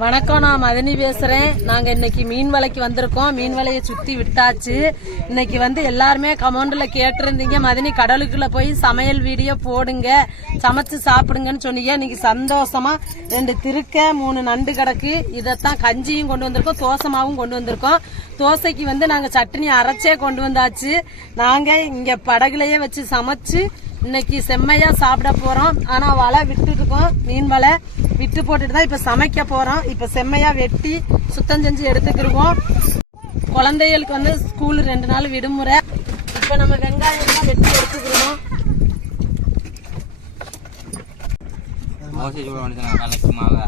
வணக்கம் நான் மதனி பேசுறேன். நாங்க இன்னைக்கு மீன் வலைக்கு வந்திருக்கோம். மீன் வலையை சுத்தி விட்டாச்சு. இன்னைக்கு வந்து எல்லாருமே கமெண்ட்ல கேட்டிருந்தீங்க. மதனி கடலுக்குள்ள போய் சமையல் வீடியோ போடுங்க. சமைச்சு சாப்பிடுங்கன்னு சொன்னீங்க. இன்னைக்கு சந்தோஷமா ரெண்டு திருக்க மூணு நண்டு கிடக்கு. இதைத்தான் கஞ்சியும் கொண்டு வந்திருக்கோம். தோசமாவும் கொண்டு வந்திருக்கோம். தோசைக்கு வந்து நாங்க சட்னி அரைச்சே கொண்டு வந்தாச்சு. நாங்க இங்க படகுலயே வச்சு சமைச்சு இன்னைக்கு செம்மையா சாப்பிட போறோம். ஆனா வலை விட்டுட்டு இருக்கோம். மீன் வலை விட்டு போட்டுட்டு தான் இப்ப சமைக்க போறோம். இப்ப செம்மையா வெட்டி சுத்தம் செஞ்சு எடுத்துக்கிருவோம். குழந்தைகளுக்கு வந்து ஸ்கூல் ரெண்டு நாள் விடுமுறை. இப்ப நம்ம வெங்காயம் வெட்டி மாவை.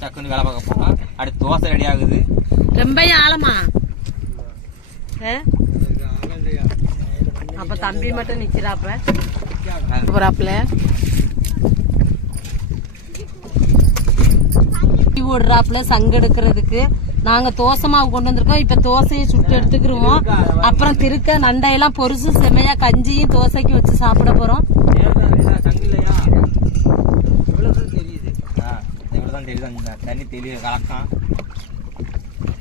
டக்குன்னு வேலை பார்க்க போனோம் அடுத்து தோசை ரெடி ஆகுது. ரொம்ப ஆழமா? ஆ? அப்ப தம்பி மட்டும் நிக்கிறாப்ப போறாப்புல டீ ஓடுறாப்புல சங்கு எடுக்கிறதுக்கு. நாங்க தோசை மாவு கொண்டு வந்திருக்கோம். இப்ப தோசையை சுட்டு எடுத்துக்கிருவோம். அப்புறம் திருக்க நண்டையெல்லாம் பொரிச்சு செம்மையா கஞ்சியும் தோசைக்கு வச்சு சாப்பிட போறோம். தண்ணி தெளிவு கலக்கம்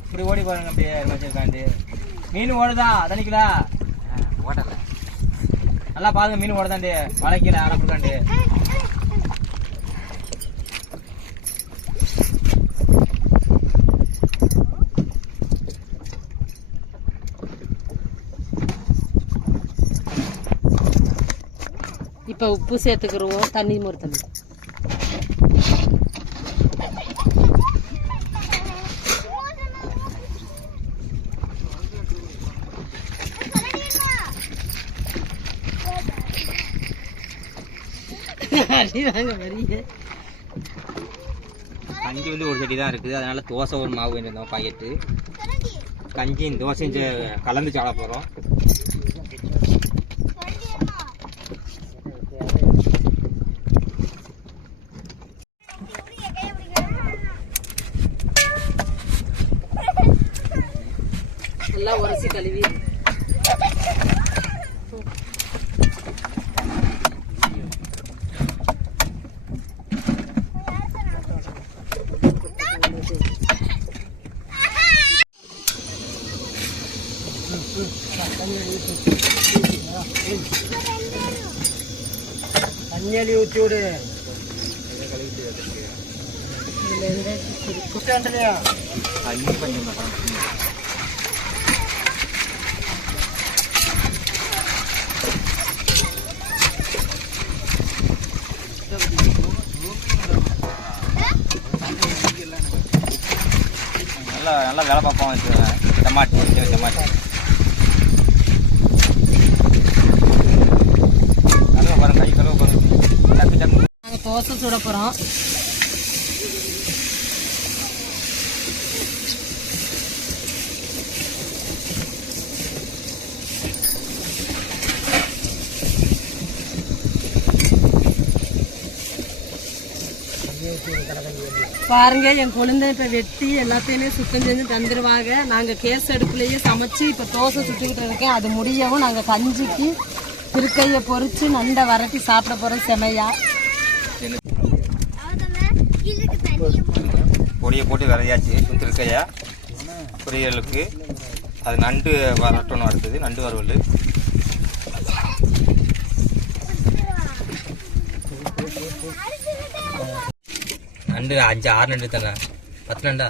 இப்படி ஓடி பாருங்க அப்படியே மீன் ஓடுதா? தண்ணிக்குல ஓடல. நல்லா பாருங்க மீன் ஓடதாண்டி வளைக்கல அடப்புக்காண்டு இப்போ உப்பு சேர்த்துக்கிருவோம் தண்ணி மொறு தண்ணி. கஞ்சி வந்து ஒரு செடி தான் இருக்குது. அதனால தோசை ஒரு மாவு வேண்டியிருந்தோம் பாக்கெட்டு கஞ்சியும் தோசையும் கலந்து சாட போகிறோம் எல்லாம் உரசி கழுவி. மஞ்சள் ஊற்றி விடு நல்லா நல்லா வேலை பார்ப்போம் வச்சுருவேன் டமாட்டி டமாட்டி நல்லா பாருங்க கை கழுவு பாருங்க டப்பி டப்பி நாங்க தோசை சுட போகிறோம் பாருங்க என் குழந்தை இப்போ வெட்டி எல்லாத்தையுமே சுத்தம் செஞ்சு தந்துடுவாங்க நாங்கள் கேஸ் அடுப்புலேயே சமைச்சு இப்போ தோசை சுட்டுக்கிட்டு இருக்கேன். அது முடியவும் நாங்கள் கஞ்சிக்கு திருக்கையை பொறிச்சு நண்டை வரட்டி சாப்பிட போகிறோம் செமையாக பொடியை போட்டு விரையாச்சு சுத்திருக்கையா? பொரியலுக்கு. அது நண்டு வரட்டணும் அடுத்தது நண்டு வறுவல். நண்டு அஞ்சு ஆறு நண்டு தானே? பத்து நண்டா?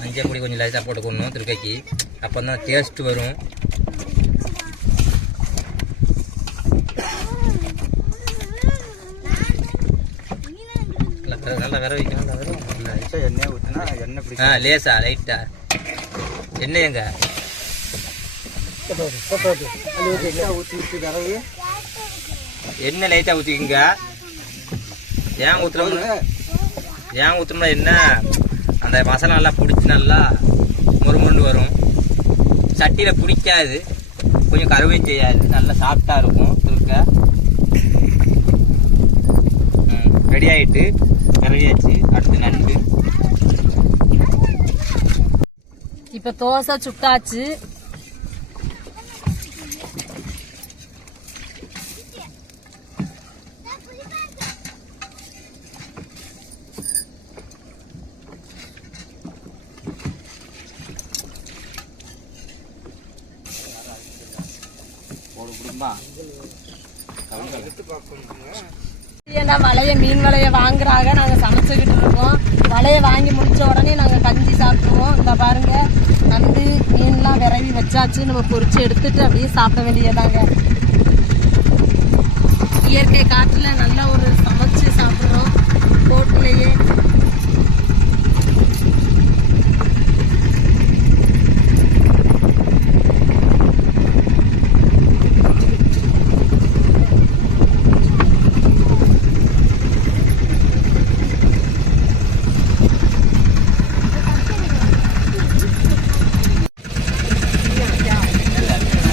மஞ்சள் பொடி கொஞ்சம் லைட்டாக போட்டுக்கணும் திருக்கைக்கு. அப்போ தான் டேஸ்ட்டு வரும். விர வைக்கணும். எண்ணெய் ஊற்றினா எண்ணெய் பிடிக்கும். ஆ லேசா லைட்டா. என்ன எங்க? எண்ணெய் ஊற்றி ஊற்றி தரவு எண்ணெய் லைட்டா ஊற்றிக்கிங்க ஏன் ஊற்றுறோம்னா ஏன் ஊற்றுறோம்னா என்ன? அந்த மசாலா நல்லா பிடிச்சி நல்லா முறுமுறுன்னு வரும். சட்டியில் பிடிக்காது. கொஞ்சம் கருவையும் செய்யாது. நல்லா சாஃப்டா இருக்கும். திருக்க ரெடி ஆயிட்டு. நிறையாச்சு. அடுத்து நண்டு. இப்போ தோசை சுட்டாச்சு. மலைய மீன் வலைய வாங்குறாங்க. நாங்க விரவி நம்ம பொரிச்சு எடுத்துட்டு அப்படியே சாப்பிட வேண்டியதாங்க இயற்கை காற்றுல நல்ல ஒரு சமைச்சு சாப்பிடுறோம். போட்டுலயே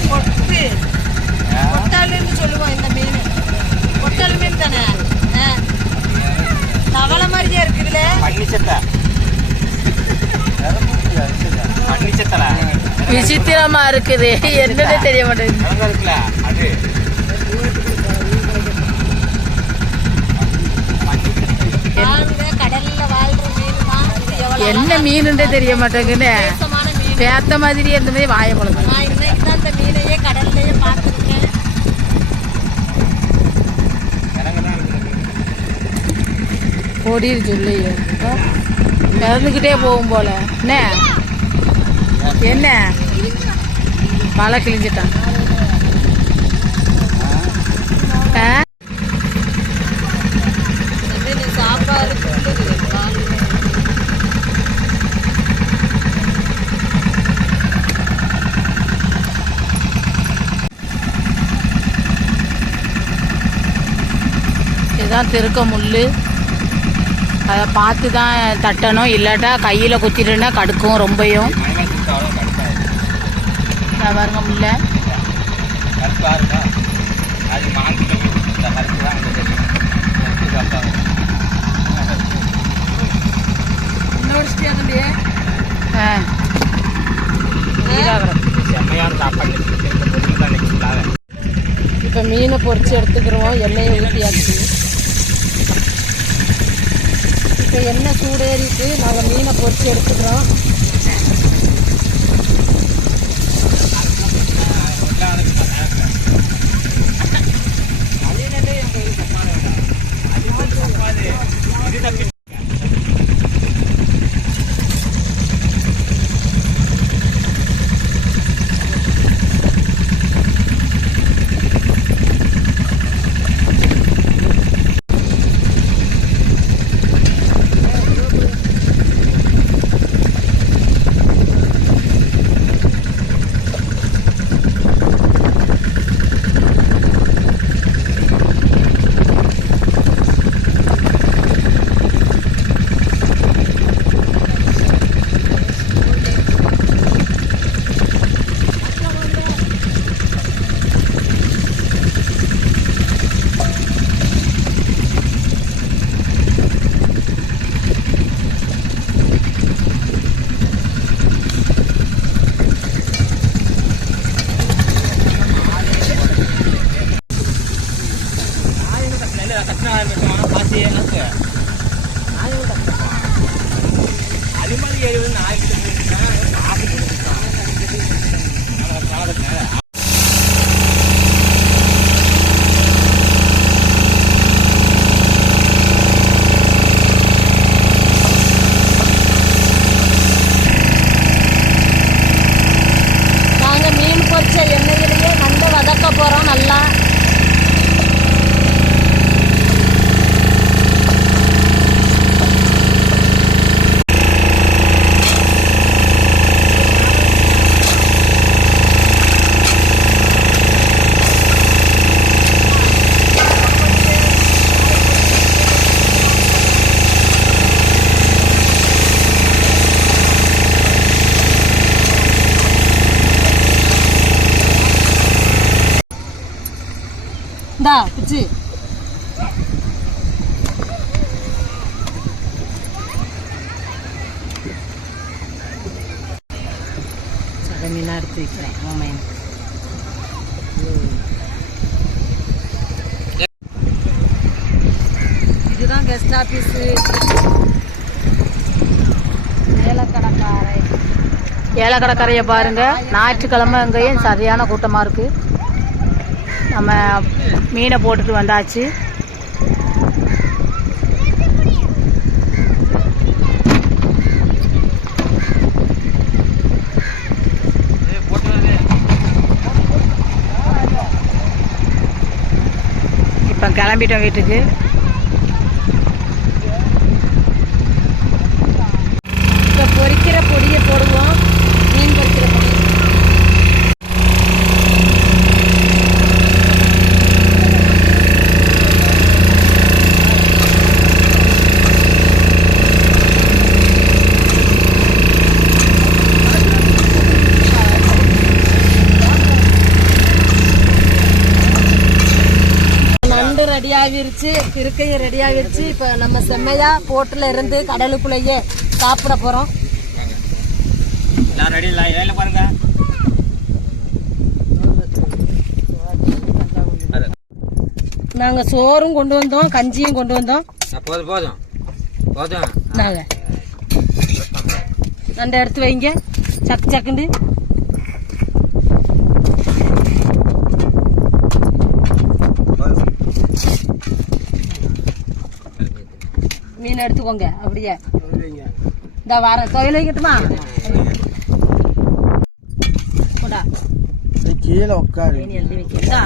கொட்டு கொட்டாலுன்னு சொல்லுவோம் இந்த மீன் கொட்டல் மீன் தானே ஆ. தவளை மாதிரியே இருக்குதுல பன்னிச்சத்த பன்னிச்சத்தல விசித்திரமா இருக்குது. என்னன்னு தெரிய மாட்டேங்குது. என்ன மீனுன்றே தெரிய மாட்டேங்குன்னு பேத்த மாதிரி இருந்த மாதிரி வாய முழுங்க நான் இன்னைக்கு தான் இந்த மீனையே கடல்லையே பார்த்துருக்கேன். கிழங்கு தான் இருக்குது ஓடிரு சொல்லி இறந்துக்கிட்டே போகும் போல. என்ன? என்ன? மழை கிழிஞ்சிட்டான். இதுதான் திருக்க முள் அதை பார்த்து தான் தட்டணும். இல்லாட்டா கையில் குத்திட்டுனா கடுக்கும் ரொம்பயும் மணிமேல் சுத்தம் அவ்வளோ கடுப்பாது இதை பாருங்க முள்ள கருப்பா இருக்கா அது மாங்கி இந்த கருப்பு தான் இந்த தெரியும் இருக்கும். இப்போ மீனை பொரிச்சு எடுத்துக்கிறோம் எண்ணெயை ஊற்றியாச்சு இப்போ எண்ணெய் சூடேறிட்டு நாங்கள் மீனை பொரிச்சு எடுத்துக்கிறோம். இந்தா பிச்சு சட மீனாக எடுத்து வைக்கிறேன் ஆமாம் இதுதான் கெஸ்ட் ஆஃபீஸு ஏலக்கடைக்காரை ஏலக்கடைக்கரையை பாருங்க. ஞாயிற்றுக்கிழமை எங்கேயும் சரியான கூட்டமாக இருக்குது நம்ம மீனை போட்டுட்டு வந்தாச்சு. இப்போ கிளம்பிட்டோம் வீட்டுக்கு இப்போ பொரிக்கிற பொடியை போடுவோம் மீன் பொரிக்கிற பொடி நண்டு ரெடி ஆகிருச்சு ஆகிருச்சு இப்போ நம்ம செம்மையா போட்டுல இருந்து கடலுக்குள்ளேயே சாப்பிட லைன்ல பாருங்க. நாங்க சோறும் கொண்டு வந்தோம் கஞ்சியும் கொண்டு வந்தோம். போதும் போதும். போதும். நாங்க. நண்டை எடுத்து வைங்க. சக்கு சக்குண்டு மீன் எடுத்துக்கோங்க அப்படியே. இந்த வர தொழில் வைக்கட்டுமா கொண்டா கீழே உட்காரு. எழுதி வைக்கிறதா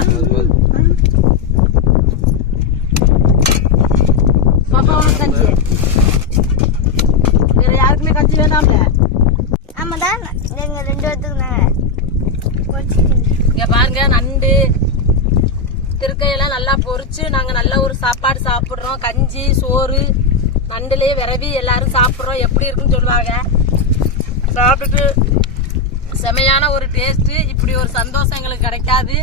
பாப்பா உனக்கு கஞ்சி? வேற யாருக்குமே கஞ்சி வேண்டாம்ல ஆமாதான் எங்க ரெண்டு பேர்த்துக்கு இங்க பாருங்க நண்டு திருக்கையெல்லாம் நல்லா பொரிச்சு நாங்க நல்ல ஒரு சாப்பாடு சாப்பிடுறோம். கஞ்சி சோறு நண்டுலயே விரவி எல்லாரும் சாப்பிட்றோம். எப்படி இருக்குன்னு சொல்லுவாங்க. சாப்பிட்டுட்டு செமையான ஒரு டேஸ்ட்டு இப்படி ஒரு சந்தோஷம் எங்களுக்கு கிடைக்காது.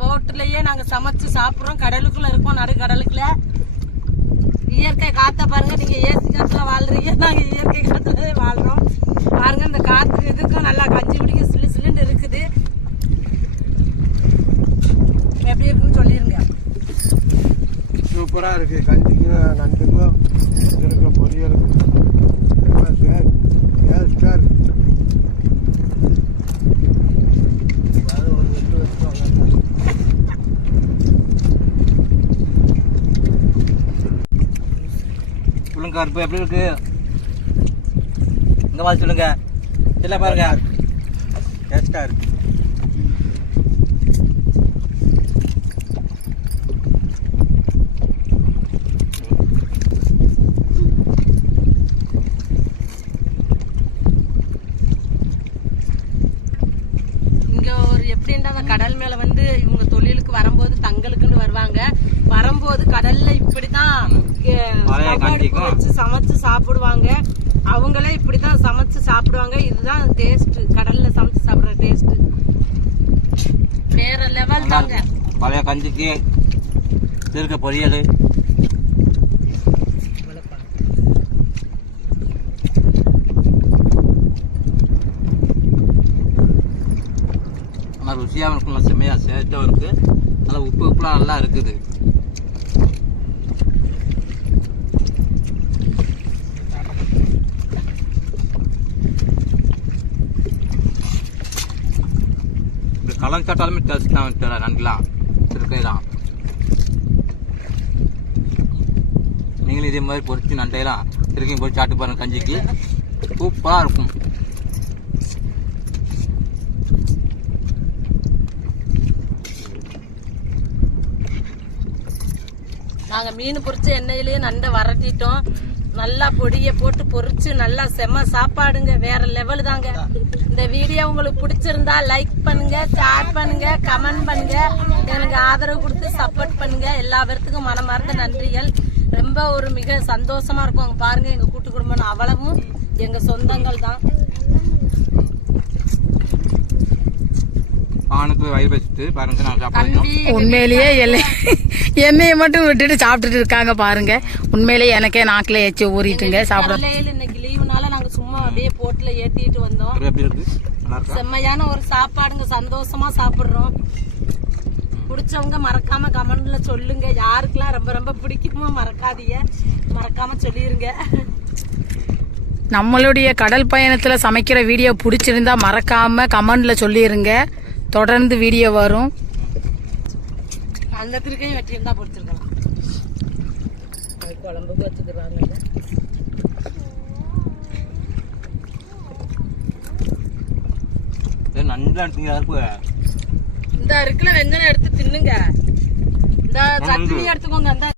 போட்டுலயே நாங்கள் சமைச்சு சாப்பிட்றோம். கடலுக்குள்ளே இருக்கோம் நடுக்கடலுக்குள்ள. இயற்கை காற்றை பாருங்கள் நீங்கள் ஏசி காத்துல வாழ்றீங்க. நாங்கள் இயற்கை காத்துல வாழ்கிறோம் பாருங்கள் இந்த காற்று இதுக்கும் நல்லா கஞ்சி குடிக்க சில்லு சில்லுன்னு இருக்குது. எப்படி இருக்குன்னு சொல்லிருங்க. சூப்பரா இருக்கு. கஞ்சிக்கும் நண்டுக்கும் இருக்க பொரியலுக்கும் எல்லாம் சே- டேஸ்டா இருக்கு. ஏதாவது ஒரு வெட்டு வெட்டுவாங்க. சொல்லுங்க கருப்பு எப்படி இருக்கு? இங்க மாதிரி சொல்லுங்க. இல்ல பாருங்க. டேஸ்டா இருக்கு இங்க ஒரு எப்படின்னா அந்த கடல் மேல வந்து இவங்க தொழிலுக்கு வரும்போது தங்களுக்குன்னு வருவாங்க. வரும்போது கடல்ல இப்படிதான். வச்சு சமைச்சு சாப்பிடுவாங்க. அவங்களே இப்படிதான் சமைச்சு சாப்பிடுவாங்க. இதுதான் டேஸ்ட் கடல்ல சமைச்சு சாப்பிடுற டேஸ்ட் வேற லெவல் தாங்க. பழைய கஞ்சிக்கு இருக்க பொரியல். ருசியாகவும் இருக்கும். செம்மையாக சேட்டும் இருக்குது நல்லா உப்பு உப்புலாம் நல்லா இருக்குது. கலந்து சாப்பிட்டாலுமே டேஸ்ட் தான் நண்டுலாம் திருக்கை தான். நீங்களும் இதே மாதிரி பொறிச்சு நண்டையெல்லாம் திருக்கையும் போய் சாப்பிட்டு பாருங்கள் கஞ்சிக்கு. சூப்பராக இருக்கும். நாங்க மீன் பொறிச்சு எண்ணெயிலேயே நண்டை வரட்டிட்டோம். நல்லா பொடியை போட்டு பொறிச்சு நல்லா செம்ம சாப்பாடுங்க. வேற லெவல் தாங்க. இந்த வீடியோ உங்களுக்கு பிடிச்சிருந்தா லைக் பண்ணுங்க ஷேர் பண்ணுங்க கமெண்ட் பண்ணுங்க. எங்களுக்கு ஆதரவு கொடுத்து சப்போர்ட் பண்ணுங்க. எல்லா பேர்த்துக்கும் மனமார்ந்த நன்றிகள். ரொம்ப ஒரு மிக சந்தோஷமா இருக்கும். பாருங்க எங்க கூட்டு குடும்பம் அவ்வளவும் எங்க சொந்தங்கள் தான். பானுக்கு வயிறு வச்சுட்டு பாருங்க நான் சாப்பிடுறோம் கல்வி உண்மையிலேயே எல்லை எண்ணெயை மட்டும் விட்டுட்டு சாப்பிட்டுட்டு இருக்காங்க பாருங்க. உண்மையிலேயே எனக்கே நாக்கில் எச்சு ஊறிட்டுங்க. சாப்பிட இன்னைக்கு லீவுனால நாங்க சும்மா அப்படியே போட்ல ஏத்திட்டு வந்தோம். செம்மையான ஒரு சாப்பாடுங்க. சந்தோஷமா சாப்பிடுறோம். பிடிச்சவங்க மறக்காம கமெண்ட்ல சொல்லுங்க. யாருக்கெல்லாம் ரொம்ப ரொம்ப பிடிக்குமோ மறக்காதீங்க. மறக்காம சொல்லிருங்க. நம்மளுடைய கடல் பயணத்தில் சமைக்கிற வீடியோ பிடிச்சிருந்தா மறக்காம கமெண்ட்ல சொல்லிடுங்க தொடர்ந்து வீடியோ வரும். அந்த திருக்கையும் வெட்டி இருந்தா பொறுத்திருக்கலாம். குழம்புக்கு வச்சுக்கிறாங்க. நல்லா எடுத்துங்க இந்த இருக்குல்ல வெங்காயம் எடுத்து தின்னுங்க. இந்த சட்னி எடுத்துக்கோங்க இந்த.